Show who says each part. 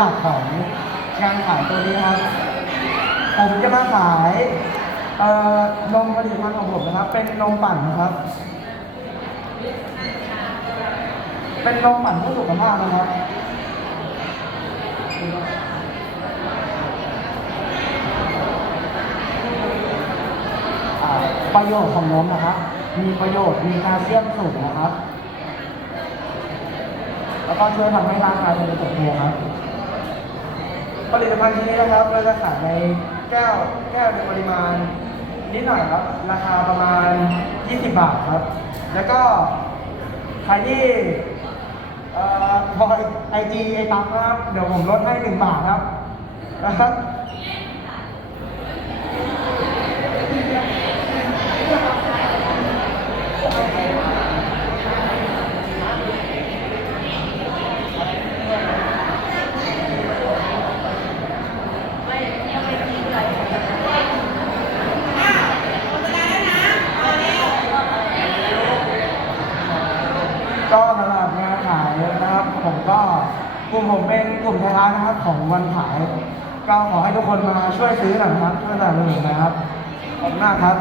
Speaker 1: หลักของงานขายตัวนี้ครับผมจะมาขายนมผลิตภัณฑ์ของผมนะครับ เป็นนมปั่นนะครับ เป็นนมปั่นเพื่อสุขภาพนะครับประโยชน์ของนมนะครับ มีประโยชน์มีแคลเซียมสูงนะครับ แล้วก็ช่วยทำให้ร่างกายเป็นตัวตัวครับ ผลิตภัณฑ์ชิ้นนี้นะครับเราจะขายในแก้วแก้วในปริมาณนิดหน่อยครับ ราคาประมาณ 20 บาทครับ แล้วก็ใครที่เอ่อพอยไอจีไอตังนะครับ เดี๋ยวผมลดให้ 1 บาทครับนะครับ ก็สำหรับงานขายนะครับ ผมก็กลุ่มผมเป็นกลุ่มไทยร้านนะครับ ของวันขาย ก็ขอให้ทุกคนมาช่วยซื้อหน่อยนะครับช่วยสนับสนุนนะครับขอบคุณมากครับ